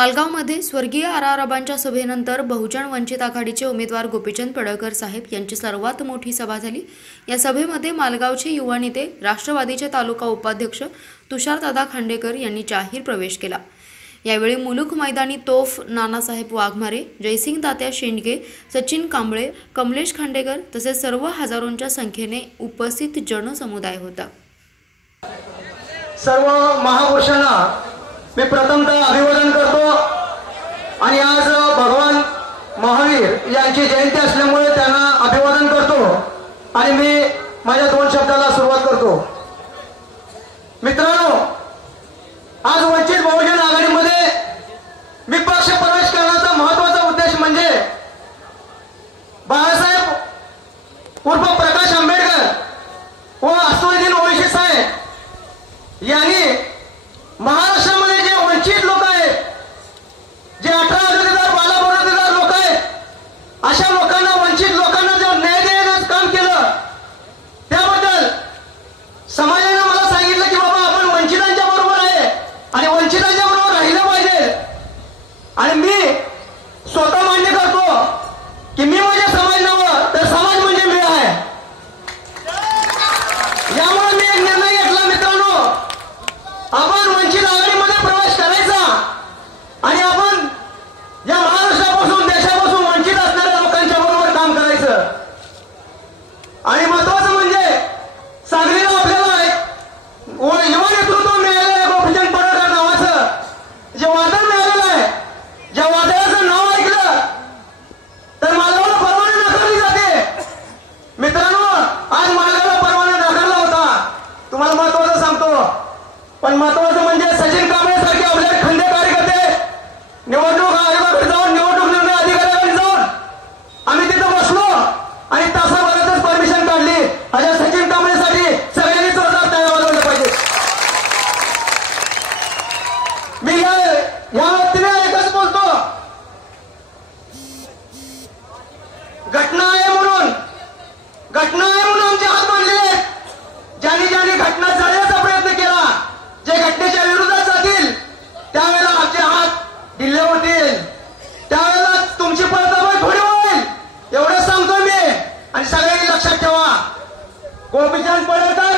मालगावमध्ये स्वर्गीय आराराबांच्या सभेनंतर बहुजन वंचित आघाडीचे उमेदवार गोपीचंद पडळकर साहेब यांची सर्वात मोठी सभा झाली। या सभेमध्ये मालगावचे युवा नेते राष्ट्रवादीचे तालुका उपाध्यक्ष तुषारदादा खांडेकर यांनी जाहीर प्रवेश केला। यावेळी मुलुक मैदानी तोफ नानासाहेब वाघमारे, जयसिंग तात्या शेंडगे, सचिन कांबळे, कमलेश खांडेकर तसेच सर्व हजारोंच्या संख्येने उपस्थित जनसमुदाय होता। सर्व महापुरुषांना मी प्रथमतः अभिवादन करतो आणि आज भगवान महावीर यांची जयंती असल्यामुळे त्यांना अभिवादन करतो आणि मी माझ्या दोन शब्दाला सुरुवात करतो। मित्रांनो, आज वंचित बहुजन आघाडीमध्ये विपक्ष प्रवेश करण्याचा महत्त्वाचा उद्देश म्हणजे बाळासाहेब उर्फ प्रकाश आंबेडकर व असदुद्दीन ओवैसी साहेब यांनी महाराष्ट्रामध्ये जे वंचित लोक आहेत, जे 18,000 12,000 लोक आहेत, अशा लोकांना, वंचित लोकांना जर न्याय देण्याचं काम केलं, त्याबद्दल समाजाने मला सांगितलं की बाबा आपण वंचितांच्या बरोबर आहे आणि वंचितांच्या बरोबर राहिलं पाहिजे। आणि मी स्वतः मान्य करतो की मी म्हणजे समाज नव्हे तर समाज म्हणजे मी आहे। यामुळे मी एक निर्णय घेतला मित्रांनो, आपण वंचित आघाडीमध्ये प्रवेश करायचा आणि आपण या महाराष्ट्रापासून, देशापासून वंचित असणाऱ्या लोकांच्या बरोबर काम करायचं। आणि महत्वाचं म्हणजे सांगलीला आपल्याला युवा नेतृत्व मिळालेलं आहे, गोपीचंद पडळकर नावाचं जे वादळ मिळालेलं आहे। ज्या वादळाचं नाव ऐकलं तर मालगावला परवाना नाकारली जाते। मित्रांनो, आज मालगावला परवाना नाकारला होता, तुम्हाला महत्वाचं सांगतो। पण महत्वाचं म्हणजे सचिन कांबळे सारखे आपले खंदे कार्यकर्ते निवडणूक आयोगाकडे जाऊन, निवडणूक निर्णय अधिकाऱ्याकडे जाऊन आम्ही तिथं बसलो आणि तासाभरातच परमिशन काढली। अशा सचिन कांबळेसाठी सगळ्यांनी जोरदार टाळ्या वाजवल्या पाहिजे। मी या व्यक्तीने एकच बोलतो, घटना आहे म्हणून आमचे हात बांधलेले आहेत। ज्यांनी घटना जाळण्याचा प्रयत्न केला, जे घटनेच्या विरोधात जातील त्यावेळेला आमचे हात ढिल्ले होतील, त्यावेळेला तुमची पळताबळ थोडी होईल, एवढं सांगतो मी। आणि सगळ्यांनी लक्षात ठेवा, गोपीचंद पडळकर